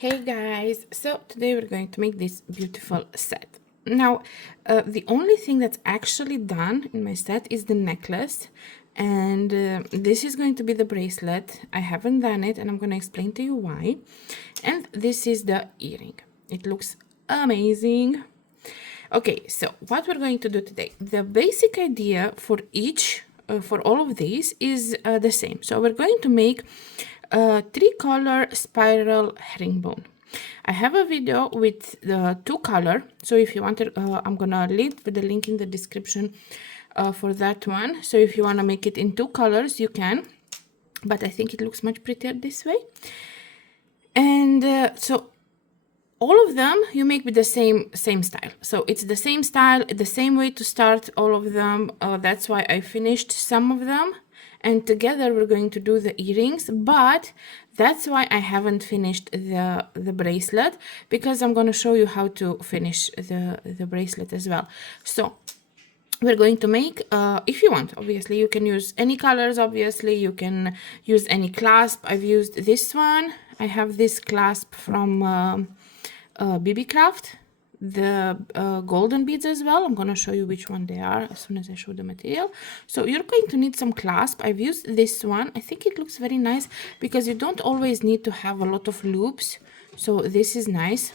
Hey guys, so today we're going to make this beautiful set. Now, the only thing that's actually done in my set is the necklace, and this is going to be the bracelet. I haven't done it, and I'm going to explain to you why. And this is the earring. It looks amazing. Okay, so what we're going to do today, the basic idea for for all of these is the same. So we're going to make a 3-color spiral herringbone. I have a video with the 2-color, so if you want to, I'm gonna leave the link in the description for that one. So if you want to make it in 2 colors, you can, but I think it looks much prettier this way. And so all of them you make with the same style, so it's the same style, the same way to start all of them. That's why I finished some of them, and together we're going to do the earrings, but that's why I haven't finished the bracelet, because I'm going to show you how to finish the bracelet as well. So we're going to make, if you want, obviously you can use any colors, obviously you can use any clasp. I've used this one. I have this clasp from BB Craft, the golden beads as well. I'm going to show you which one they are as soon as I show the material. So you're going to need some clasp. I've used this one. I think it looks very nice because you don't always need to have a lot of loops, so this is nice.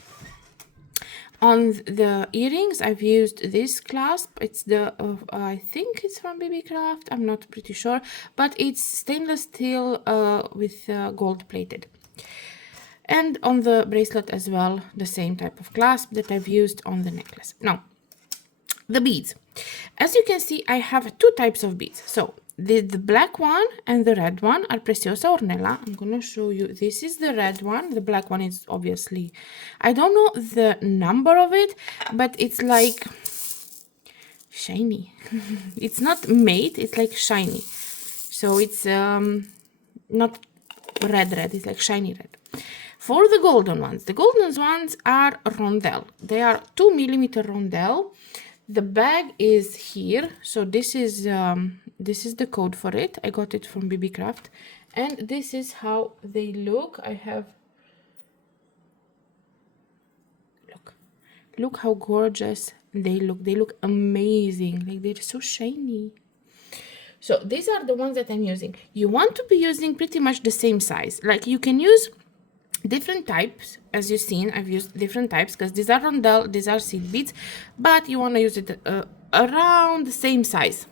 On the earrings, I've used this clasp. It's the I think it's from BB Craft, I'm not pretty sure, but it's stainless steel with gold plated. And on the bracelet as well, the same type of clasp that I've used on the necklace. Now, the beads. As you can see, I have 2 types of beads. So the black one and the red one are Preciosa Ornella. I'm going to show you. This is the red one. The black one is obviously, I don't know the number of it, but it's like shiny. It's not matte, it's like shiny. So it's not red, it's like shiny red. For the golden ones are rondelle. They are 2mm rondelle. The bag is here, so this is the code for it. I got it from BB Craft, and this is how they look. I have, look how gorgeous they look. They look amazing. Like, they're so shiny. So these are the ones that I'm using. You want to be using pretty much the same size. Like, you can use different types. As you've seen, I've used different types because these are rondelle, these are seed beads, but you want to use it around the same size.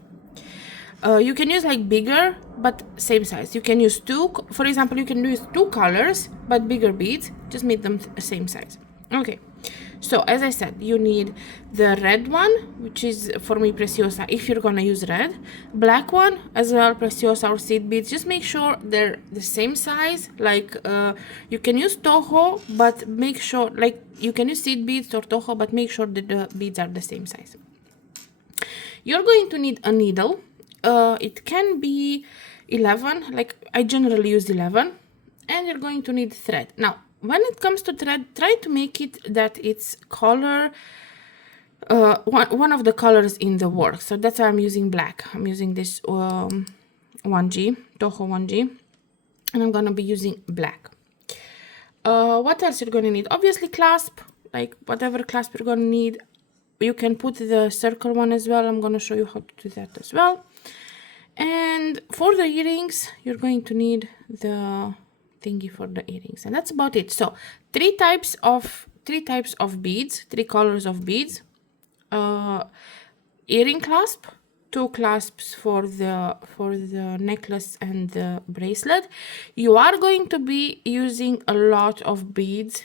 You can use like bigger, but same size. You can use 2, for example, you can use 2 colors, but bigger beads, just make them same size. Okay, so as I said, you need the red one, which is for me Preciosa, if you're gonna use red. Black one as well, Preciosa or seed beads. Just make sure they're the same size. Like you can use Toho, but make sure, like, you can use seed beads or Toho, but make sure that the beads are the same size. You're going to need a needle. It can be 11, like I generally use 11, and you're going to need thread. Now, when it comes to thread, try to make it that it's color, one of the colors in the work. So that's why I'm using black. I'm using this 1G, Toho 1G, and I'm gonna be using black. What else you're gonna need? Obviously clasp, like whatever clasp you're gonna need. You can put the circle one as well. I'm gonna show you how to do that as well. And for the earrings, you're going to need the thingy for the earrings, and that's about it. So 3 types of beads, 3 colors of beads, earring clasp, 2 clasps for the necklace and the bracelet. You are going to be using a lot of beads.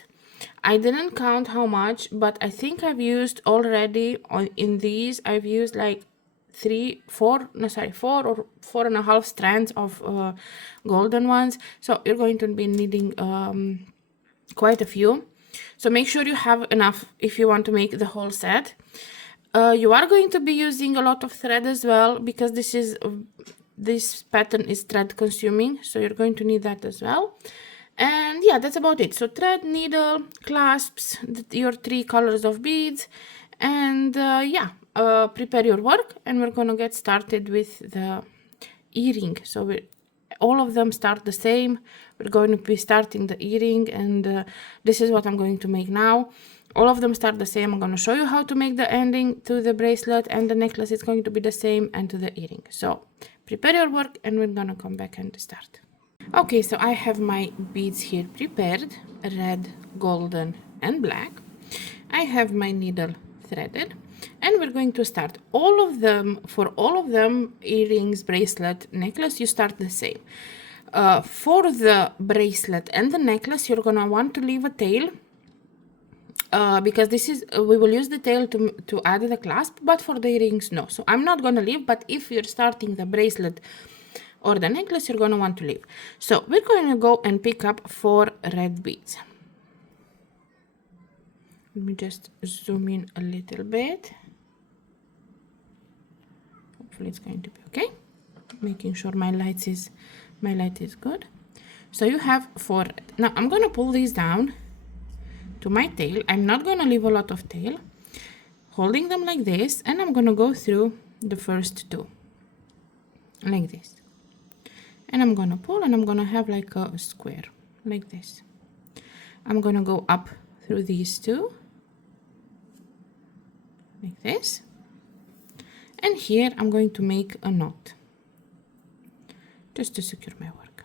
I didn't count how much, but I think I've used already in these, I've used like 4 or 4.5 strands of golden ones. So you're going to be needing quite a few. So make sure you have enough if you want to make the whole set. You are going to be using a lot of thread as well, because this pattern is thread consuming, so you're going to need that as well. And yeah, that's about it. So thread, needle, clasps, your 3 colors of beads, and yeah, prepare your work, and we're gonna get started with the earring. So all of them start the same. We're going to be starting the earring, and this is what I'm going to make now. All of them start the same. I'm going to show you how to make the ending to the bracelet, and the necklace is going to be the same, and to the earring. So prepare your work, and we're going to come back and start. Okay, so I have my beads here prepared, red, golden, and black. I have my needle threaded, and we're going to start all of them. For all of them, earrings, bracelet, necklace, you start the same. For the bracelet and the necklace, you're gonna want to leave a tail, because this is we will use the tail to add the clasp, but for the earrings, no. So I'm not gonna leave, but if you're starting the bracelet or the necklace, you're gonna want to leave. So we're going to go and pick up 4 red beads. Let me just zoom in a little bit. Hopefully it's going to be okay. Making sure my light is good. So you have 4. Now I'm gonna pull these down to my tail. I'm not gonna leave a lot of tail. Holding them like this, and I'm gonna go through the first 2. Like this. And I'm gonna pull, and I'm gonna have like a square, like this. I'm gonna go up through these 2. Like this, and here I'm going to make a knot just to secure my work.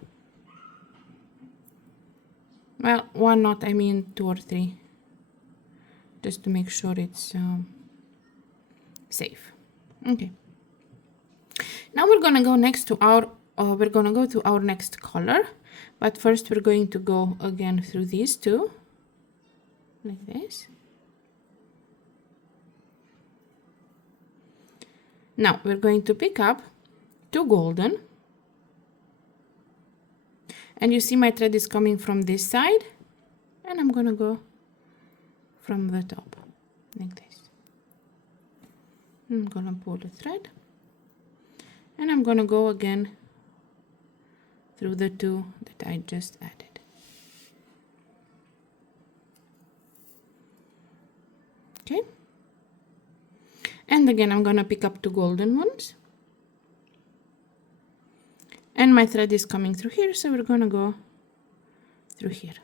Well, 1 knot, I mean 2 or 3, just to make sure it's safe. Okay, now we're gonna go next to our to our next color, but first we're going to go again through these 2 like this. Now we're going to pick up 2 golden, and you see my thread is coming from this side, and I'm gonna go from the top like this. I'm gonna pull the thread, and I'm gonna go again through the 2 that I just added. Okay. And again, I'm gonna pick up 2 golden ones, and my thread is coming through here, so we're gonna go through here.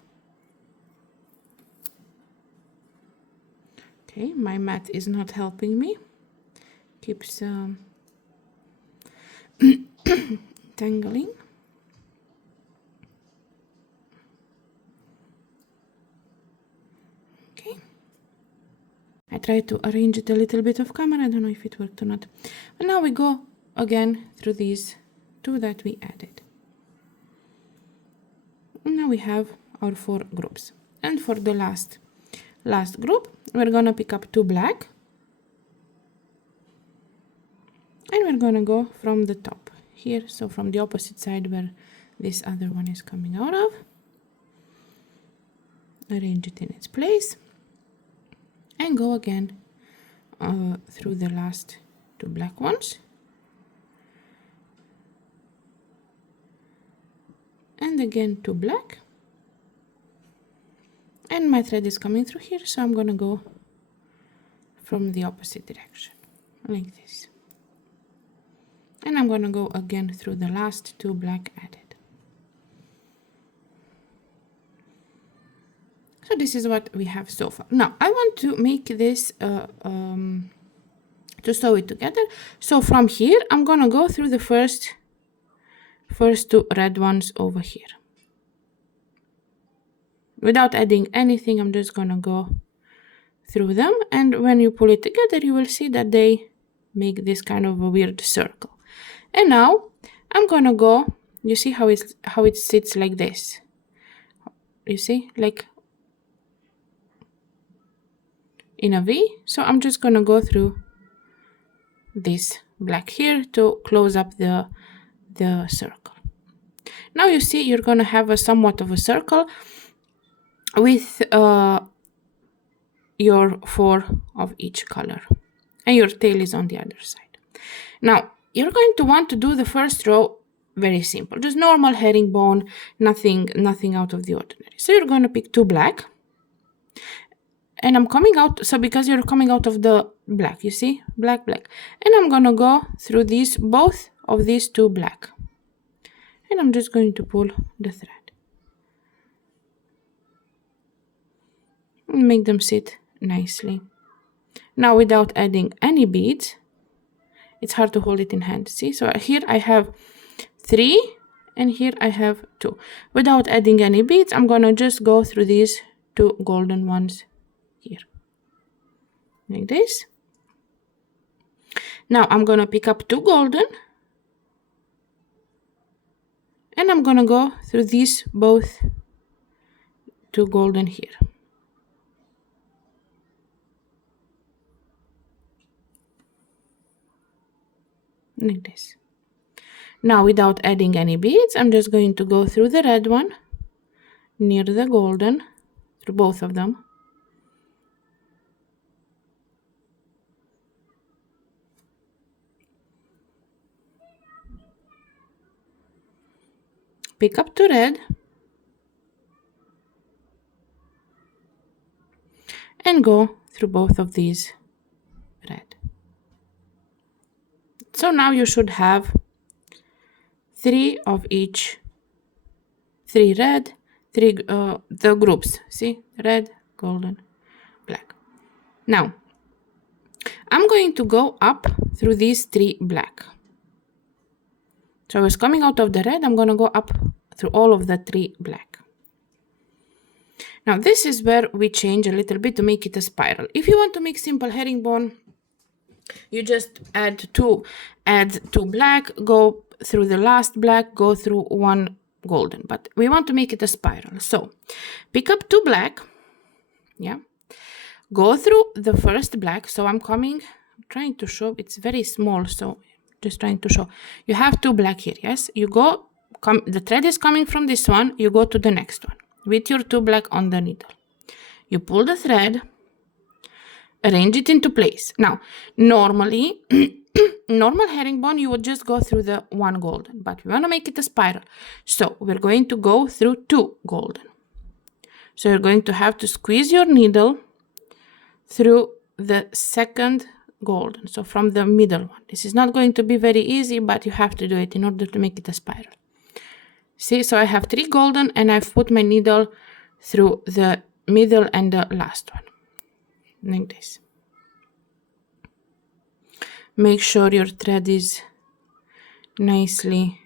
Okay, my mat is not helping me, keeps tangling. I tried to arrange it a little bit off camera. I don't know if it worked or not. But now we go again through these 2 that we added. And now we have our 4 groups. And for the last group, we're gonna pick up 2 black. And we're gonna go from the top here, so from the opposite side where this other one is coming out of. Arrange it in its place. And go again through the last 2 black ones. And again 2 black. And my thread is coming through here, so I'm gonna go from the opposite direction, like this. And I'm gonna go again through the last 2 black added. So this is what we have so far. Now I want to make this to sew it together. So from here I'm gonna go through the first 2 red ones over here. Without adding anything, I'm just gonna go through them, and when you pull it together you will see that they make this kind of a weird circle. And now I'm gonna go, you see how it sits like this. You see, like in a V. So I'm just gonna go through this black here to close up the circle. Now you see you're gonna have a somewhat of a circle with your 4 of each color, and your tail is on the other side. Now you're going to want to do the first row very simple, just normal herringbone, nothing out of the ordinary. So you're going to pick 2 black, and I'm coming out, so because you're coming out of the black, you see, black, and I'm gonna go through these, both of these 2 black, and I'm just going to pull the thread. And make them sit nicely. Now without adding any beads, it's hard to hold it in hand, see? So here I have 3 and here I have 2. Without adding any beads, I'm gonna just go through these 2 golden ones here, like this. Now I'm gonna pick up 2 golden and I'm gonna go through these both 2 golden here. Like this. Now without adding any beads, I'm just going to go through the red one near the golden, through both of them. Pick up 2 red and go through both of these red. So now you should have 3 of each, 3 red, 3 the groups, see, red, golden, black. Now I'm going to go up through these 3 black. So I was coming out of the red, I'm going to go up through all of the 3 black. Now this is where we change a little bit to make it a spiral. If you want to make simple herringbone, you just add 2 black, go through the last black, go through 1 golden. But we want to make it a spiral. So pick up 2 black, yeah, go through the first black. So I'm trying to show, it's very small, so just trying to show. You have 2 black here, yes? You go, the thread is coming from this one, you go to the next one with your 2 black on the needle. You pull the thread, arrange it into place. Now, normally, normal herringbone, you would just go through the 1 golden, but we want to make it a spiral. So we're going to go through 2 golden. So you're going to have to squeeze your needle through the second golden, so from the middle one. This is not going to be very easy, but you have to do it in order to make it a spiral. See, so I have 3 golden and I've put my needle through the middle and the last one, like this. Make sure your thread is nicely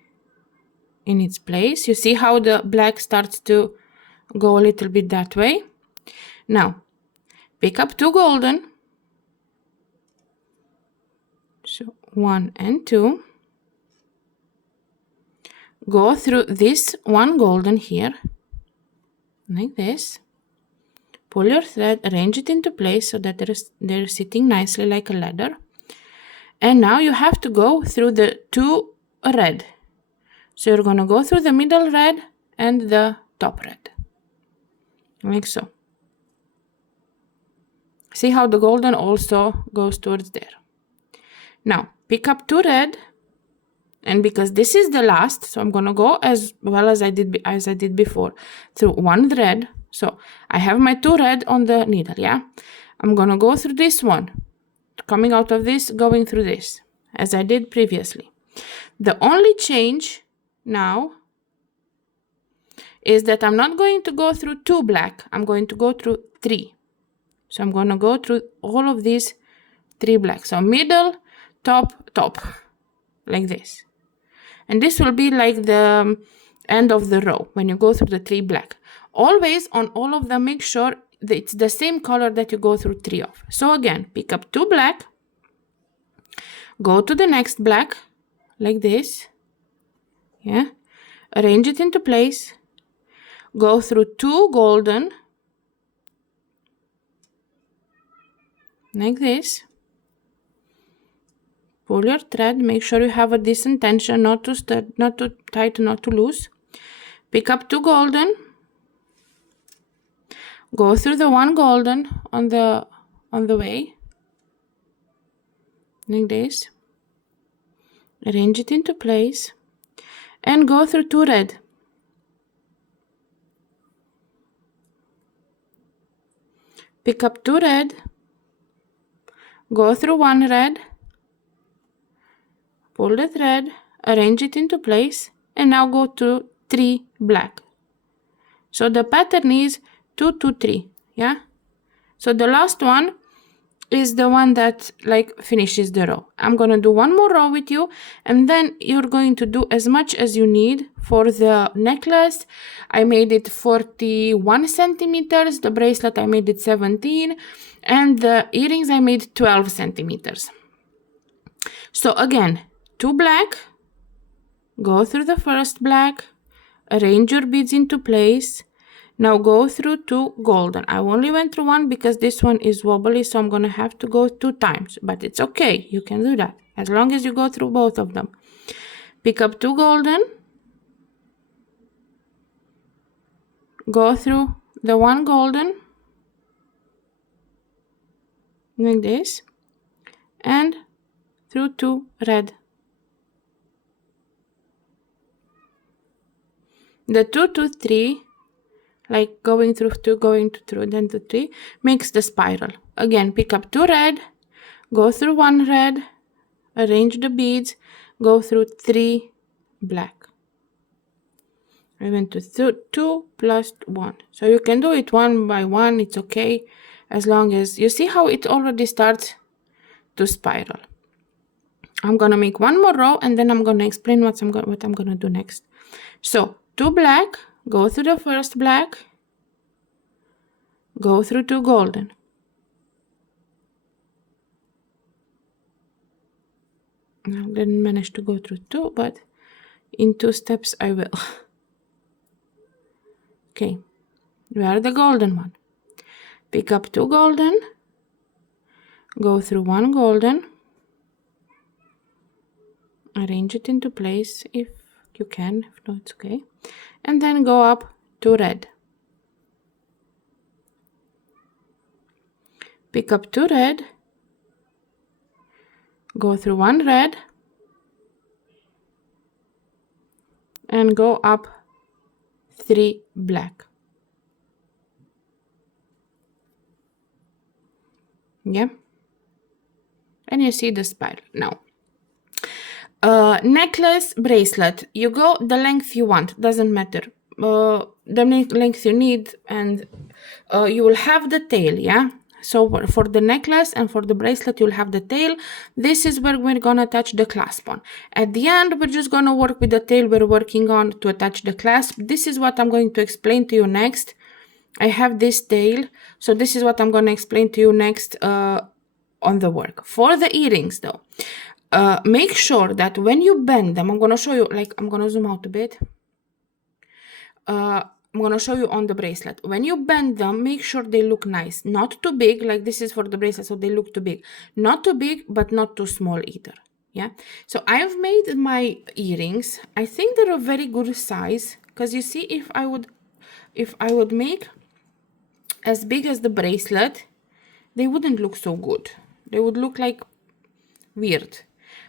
in its place. You see how the black starts to go a little bit that way? Now, pick up 2 golden. So 1 and 2. Go through this 1 golden here, like this. Pull your thread, arrange it into place so that they're sitting nicely like a ladder. And now you have to go through the 2 red. So you're going to go through the middle red and the top red, like so. See how the golden also goes towards there. Now pick up 2 red, and because this is the last, so I'm going to go as well as I did before through 1 red. So I have my 2 red on the needle, yeah? I'm going to go through this one, coming out of this, going through this, as I did previously. The only change now is that I'm not going to go through 2 black, I'm going to go through 3. So I'm going to go through all of these 3 black. So middle, top, top, like this. And this will be like the end of the row when you go through the 3 black. Always on all of them, make sure that it's the same color that you go through 3 of. So again, pick up 2 black, go to the next black, like this, yeah, arrange it into place, go through 2 golden, like this. Pull your thread, make sure you have a decent tension, not too tight, not too loose. Pick up 2 golden, go through the 1 golden on the way, like this. Arrange it into place and go through 2 red. Pick up 2 red, go through 1 red, pull the thread, arrange it into place, and now go to 3 black. So the pattern is 2 2 3, yeah? So the last one is the one that like finishes the row. I'm gonna do one more row with you, and then you're going to do as much as you need. For the necklace, I made it 41 centimeters, the bracelet I made it 17, and the earrings I made 12 centimeters. So again, 2 black, go through the first black, arrange your beads into place. Now go through 2 golden. I only went through 1 because this one is wobbly, so I'm gonna have to go 2 times, but it's okay, you can do that as long as you go through both of them. Pick up 2 golden, go through the 1 golden like this, and through 2 red. The 2 2 3, like going through 2, going to 2, then to 3, makes the spiral. Again, pick up 2 red, go through 1 red, arrange the beads, go through 3 black. I went to 2 plus 1. So you can do it one by one, it's okay, as long as you see how it already starts to spiral. I'm gonna make one more row, and then I'm gonna explain what I'm gonna do next. So 2 black, go through the first black, go through 2 golden. I didn't manage to go through 2, but in 2 steps I will. Okay, we are the golden one. Pick up 2 golden, go through 1 golden, arrange it into place if you can, if not, it's okay, and then go up 2 red. Pick up 2 red, go through 1 red, and go up 3 black. Yeah, and you see the spiral. Now necklace, bracelet, you go the length you want, doesn't matter, the length you need, and you will have the tail, yeah? So for the necklace and for the bracelet, you'll have the tail. This is where we're gonna attach the clasp on. At the end, we're just gonna work with the tail we're working on to attach the clasp. This is what I'm going to explain to you next. I have this tail, so this is what I'm gonna explain to you next on the work. For the earrings though, make sure that when you bend them, I'm gonna show you, like, I'm gonna zoom out a bit. I'm gonna show you on the bracelet. When you bend them, make sure they look nice. Not too big, like this is for the bracelet, so they look too big. Not too big, but not too small either. Yeah. So I've made my earrings. I think they're a very good size, because you see, if I would make as big as the bracelet, they wouldn't look so good. They would look like weird.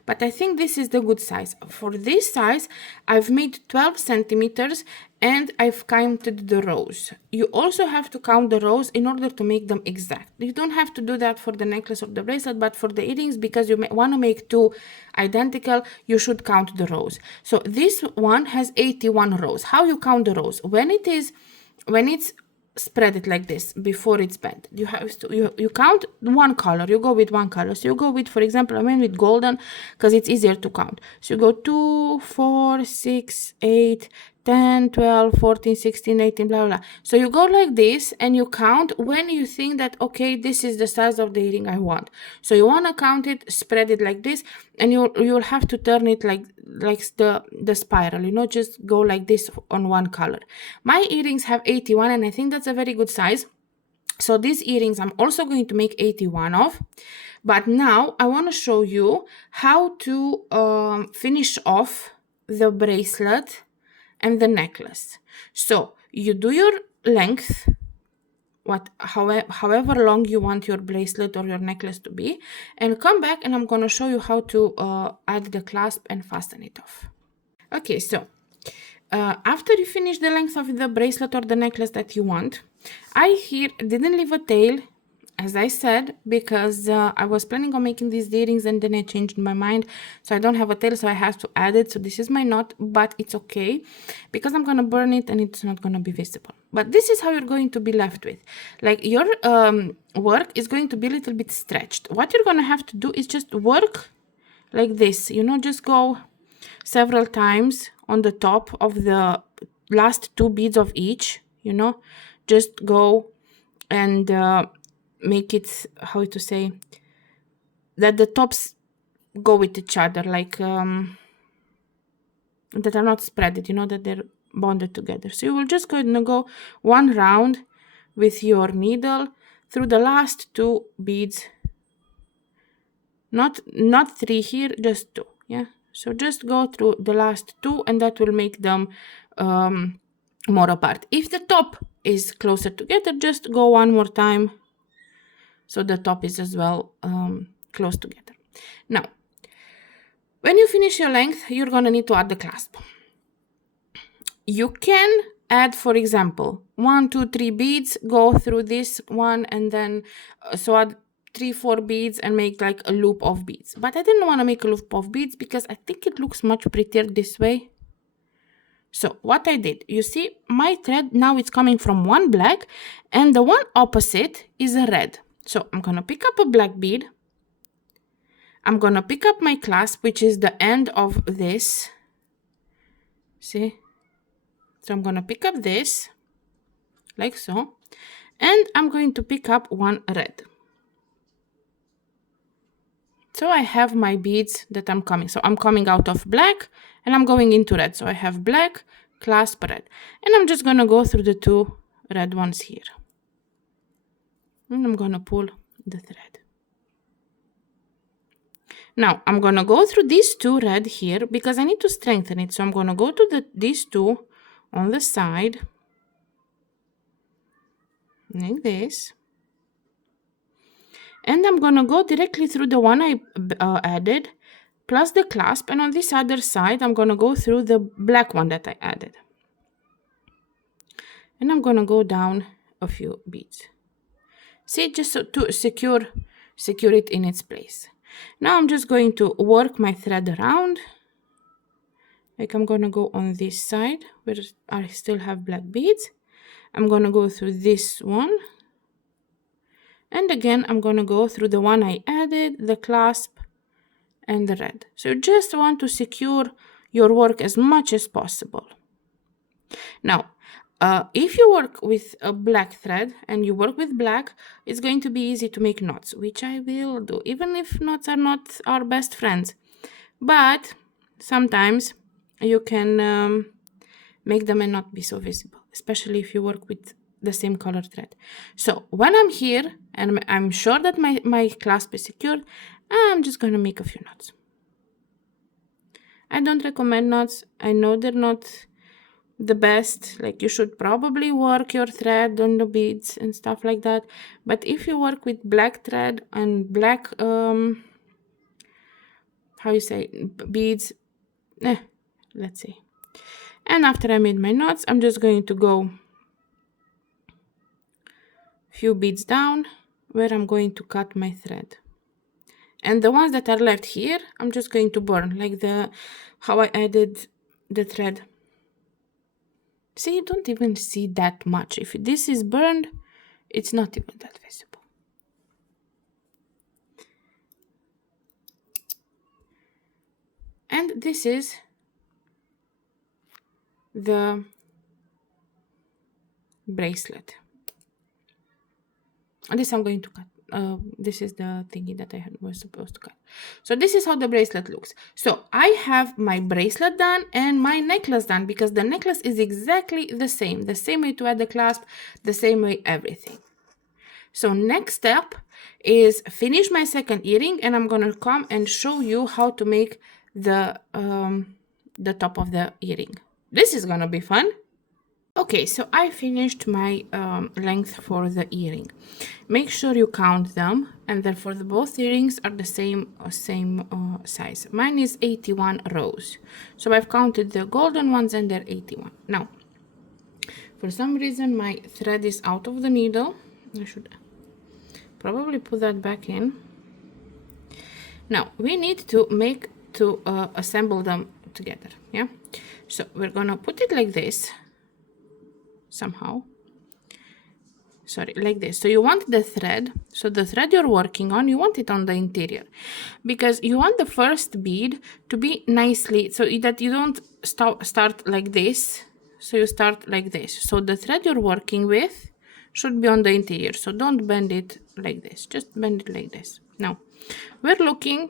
But I think this is the good size. For this size, I've made 12 centimeters and I've counted the rows. You also have to count the rows in order to make them exact. You don't have to do that for the necklace or the bracelet, but for the earrings, because you want to make 2 identical, you should count the rows. So this one has 81 rows. How you count the rows? When it's spread it like this before it's bent, you have to you count one color, you go with one color. So you go with, for example, I went with golden because it's easier to count. So you go 2 4 6 8 10 12 14 16 18 blah blah. So you go like this and you count when you think that, okay, this is the size of the earring I want. So you want to count it, spread it like this, and you'll have to turn it like the spiral, you know, just go like this on one color. My earrings have 81 and I think that's a very good size. So these earrings I'm also going to make 81 of. But now I want to show you how to finish off the bracelet and the necklace. So you do your length, however long you want your bracelet or your necklace to be, and come back and I'm going to show you how to add the clasp and fasten it off. Okay, so after you finish the length of the bracelet or the necklace that you want, I here didn't leave a tail. as I said, because I was planning on making these earrings and then I changed my mind. So I don't have a tail, so I have to add it. So this is my knot, but it's okay because I'm going to burn it and it's not going to be visible. But this is how you're going to be left with. Like your work is going to be a little bit stretched. What you're going to have to do is just work like this, you know, just go several times on the top of the last 2 beads of each, you know, just go and make it, how to say, that the tops go with each other, like that are not spreaded, you know, that they're bonded together. So you will just go and go 1 round with your needle through the last 2 beads, not 3 here, just 2. Yeah, so just go through the last 2 and that will make them more apart. If the top is closer together, just go 1 more time so the top is as well close together. Now, when you finish your length, you're gonna need to add the clasp. You can add, for example, 1, 2, 3 beads, go through this one, and then so add 3, 4 beads and make like a loop of beads. But I didn't want to make a loop of beads because I think it looks much prettier this way. So what I did, you see my thread now it's coming from one black and the one opposite is a red. So I'm gonna pick up a black bead. I'm gonna pick up my clasp, which is the end of this. See? So I'm gonna pick up this, like so, and I'm going to pick up one red. So I have my beads that I'm coming. So I'm coming out of black and I'm going into red. So I have black, clasp, red. And I'm just gonna go through the 2 red ones here. And I'm gonna pull the thread. Now I'm gonna go through these 2 red here because I need to strengthen it. So I'm gonna go to these 2 on the side, like this. And I'm gonna go directly through the one I added, plus the clasp, and on this other side, I'm gonna go through the black one that I added. And I'm gonna go down a few beads. See, just so to secure it in its place. Now I'm just going to work my thread around. Like I'm gonna go on this side where I still have black beads. I'm gonna go through this one. And again, I'm gonna go through the one I added, the clasp, and the red. So you just want to secure your work as much as possible. Now, if you work with a black thread and you work with black, it's going to be easy to make knots, which I will do, even if knots are not our best friends. But sometimes you can make them and not be so visible, especially if you work with the same color thread. So when I'm here and I'm sure that my clasp is secured, I'm just gonna make a few knots. I don't recommend knots. I know they're not the best. Like you should probably work your thread on the beads and stuff like that. But if you work with black thread and black how you say beads, let's see. And after I made my knots, I'm just going to go few beads down where I'm going to cut my thread. And the ones that are left here, I'm just going to burn, like how I added the thread. See, you don't even see that much. If this is burned, it's not even that visible. And this is the bracelet. And this I'm going to cut. This is the thingy that I was supposed to cut. So this is how the bracelet looks. So I have my bracelet done and my necklace done because the necklace is exactly the same way to add the clasp, the same way everything. So next step is finish my second earring and I'm gonna come and show you how to make the top of the earring. This is gonna be fun. Okay, so I finished my length for the earring. Make sure you count them, and therefore both earrings are the same size. Mine is 81 rows. So I've counted the golden ones and they're 81. Now, for some reason my thread is out of the needle. I should probably put that back in. Now we need to assemble them together. Yeah, so we're gonna put it like this somehow. Sorry, like this. So you want the thread, so the thread you're working on, you want it on the interior, because you want the first bead to be nicely, so that you don't start like this. So you start like this. So the thread you're working with should be on the interior. So don't bend it like this, just bend it like this. Now we're looking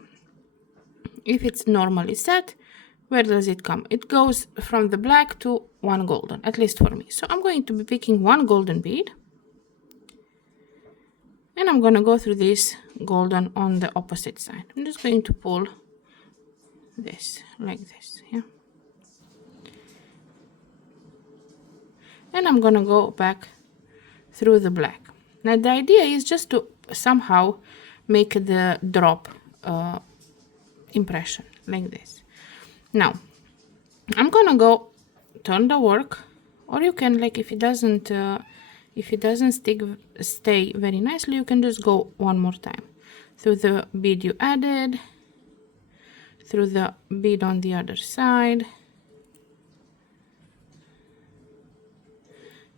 if it's normally set. Where does it come? It goes from the black to one golden, at least for me. So I'm going to be picking one golden bead, and I'm going to go through this golden on the opposite side. I'm just going to pull this like this, yeah. And I'm going to go back through the black. Now the idea is just to somehow make the drop impression like this. Now I'm going to go turn the work, or you can, like, if it doesn't stay very nicely, you can just go one more time through the bead you added, through the bead on the other side,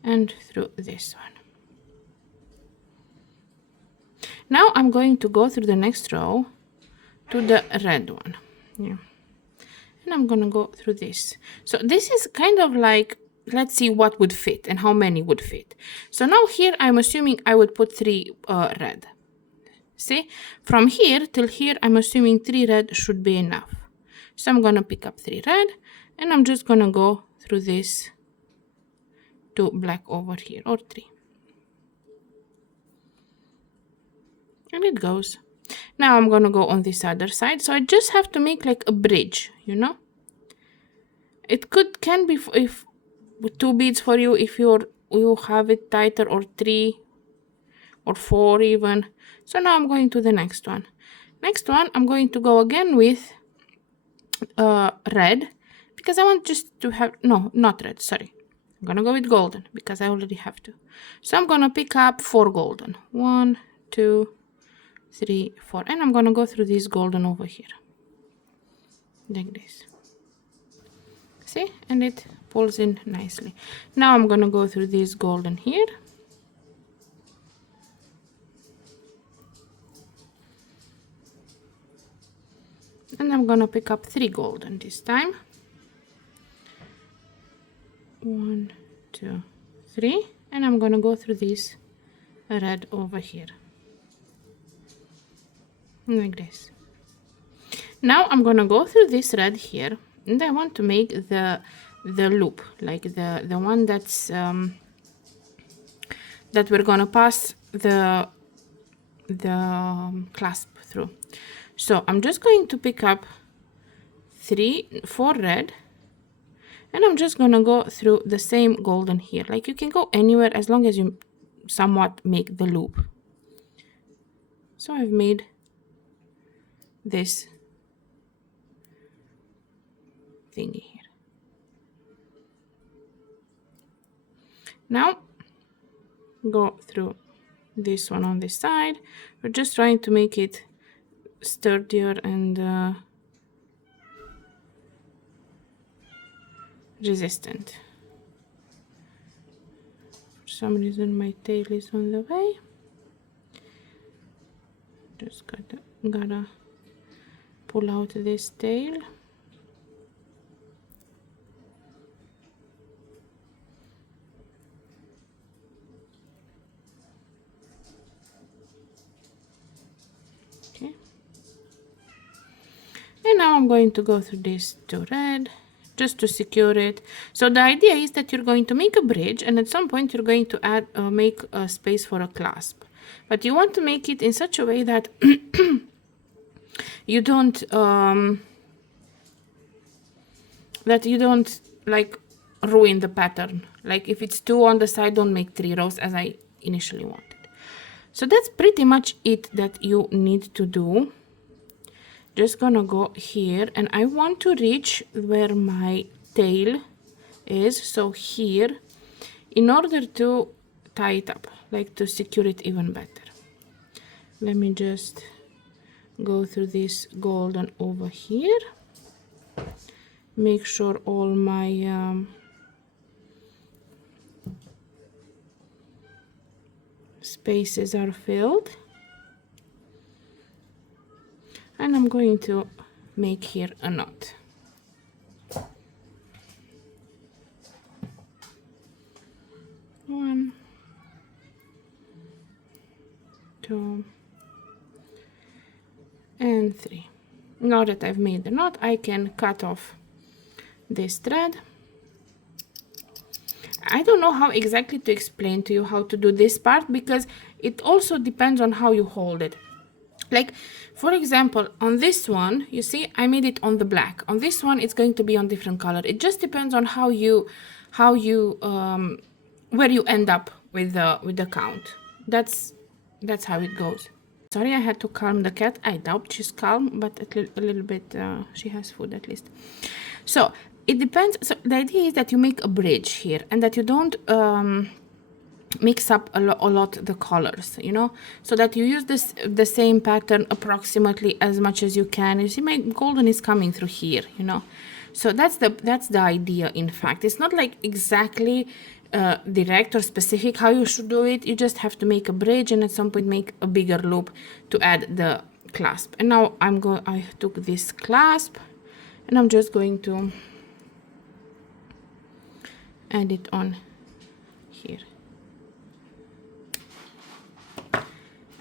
and through this one. Now I'm going to go through the next row to the red one, yeah, and I'm gonna go through this. So this is kind of like, let's see what would fit and how many would fit. So now here I'm assuming I would put 3 red. See, from here till here I'm assuming 3 red should be enough. So I'm gonna pick up 3 red, and I'm just gonna go through this to black over here, or 3. And it goes. Now I'm gonna go on this other side. So I just have to make like a bridge, you know. It can be if with 2 beads for you, if you have it tighter, or 3 or 4 even. So now I'm going to the next one. Next one I'm going to go again with red, because I want just to have, no, not red, sorry. I'm gonna go with golden because I already have to. So I'm gonna pick up 4 golden. 1, 2, 3, 4, and I'm gonna go through this golden over here like this. See, and it pulls in nicely. Now I'm gonna go through this golden here, and I'm gonna pick up 3 golden this time. 1, 2, 3, and I'm gonna go through this red over here like this. Now I'm gonna go through this red here, and I want to make the loop, like the one that's that we're gonna pass the clasp through. So I'm just going to pick up 4 red, and I'm just gonna go through the same golden here. Like, you can go anywhere as long as you somewhat make the loop. So I've made this thingy here. Now go through this one on this side. We're just trying to make it sturdier and resistant. For some reason my tail is on the way. Just gotta pull out this tail. Okay. And now I'm going to go through this to red, just to secure it. So the idea is that you're going to make a bridge, and at some point you're going to add make a space for a clasp, but you want to make it in such a way that you don't like ruin the pattern. Like, if it's 2 on the side, don't make 3 rows as I initially wanted. So that's pretty much it that you need to do. Just gonna go here, and I want to reach where my tail is, so here, in order to tie it up, like to secure it even better. Let me just go through this golden over here. Make sure all my spaces are filled. And I'm going to make here a knot. One, two, and three. Now that I've made the knot, I can cut off this thread. I don't know how exactly to explain to you how to do this part, because it also depends on how you hold it. Like, for example, on this one, you see, I made it on the black. On this one, it's going to be on different color. It just depends on how you where you end up with the count. That's how it goes. Sorry, I had to calm the cat. I doubt she's calm, but a little bit, she has food at least. So it depends. So the idea is that you make a bridge here, and that you don't mix up a lot the colors, you know, so that you use the same pattern approximately as much as you can. You see, my golden is coming through here, you know, so that's the idea. In fact, it's not like exactly direct or specific how you should do it. You just have to make a bridge and at some point make a bigger loop to add the clasp. And now I took this clasp and I'm just going to add it on here.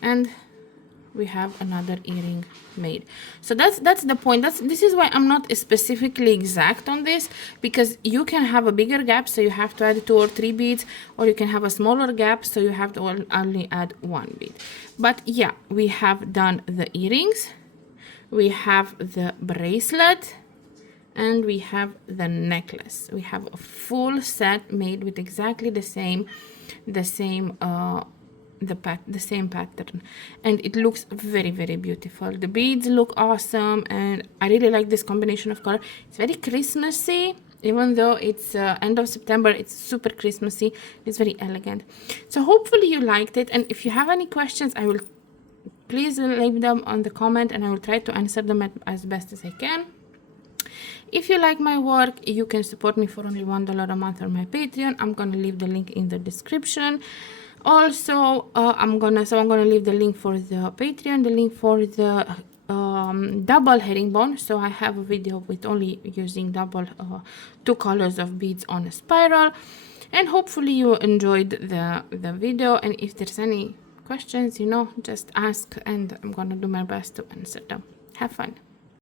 And we have another earring made. So that's the point. This is why I'm not specifically exact on this, because you can have a bigger gap, so you have to add 2 or 3 beads, or you can have a smaller gap, so you have to only add 1 bead. But yeah, we have done the earrings, we have the bracelet, and we have the necklace. We have a full set made with exactly the same pattern, and it looks very, very beautiful. The beads look awesome, and I really like this combination of color. It's very Christmassy, even though it's end of September. It's super Christmassy. It's very elegant. So hopefully you liked it, and if you have any questions, I will please leave them on the comment, and I will try to answer them as best as I can. If you like my work, you can support me for only $1 a month on my Patreon. I'm gonna leave the link in the description. Also, I'm gonna leave the link for the Patreon, the link for the double herringbone. So I have a video with only using double 2 colors of beads on a spiral. And hopefully you enjoyed the video. And if there's any questions, you know, just ask, and I'm gonna do my best to answer them. Have fun.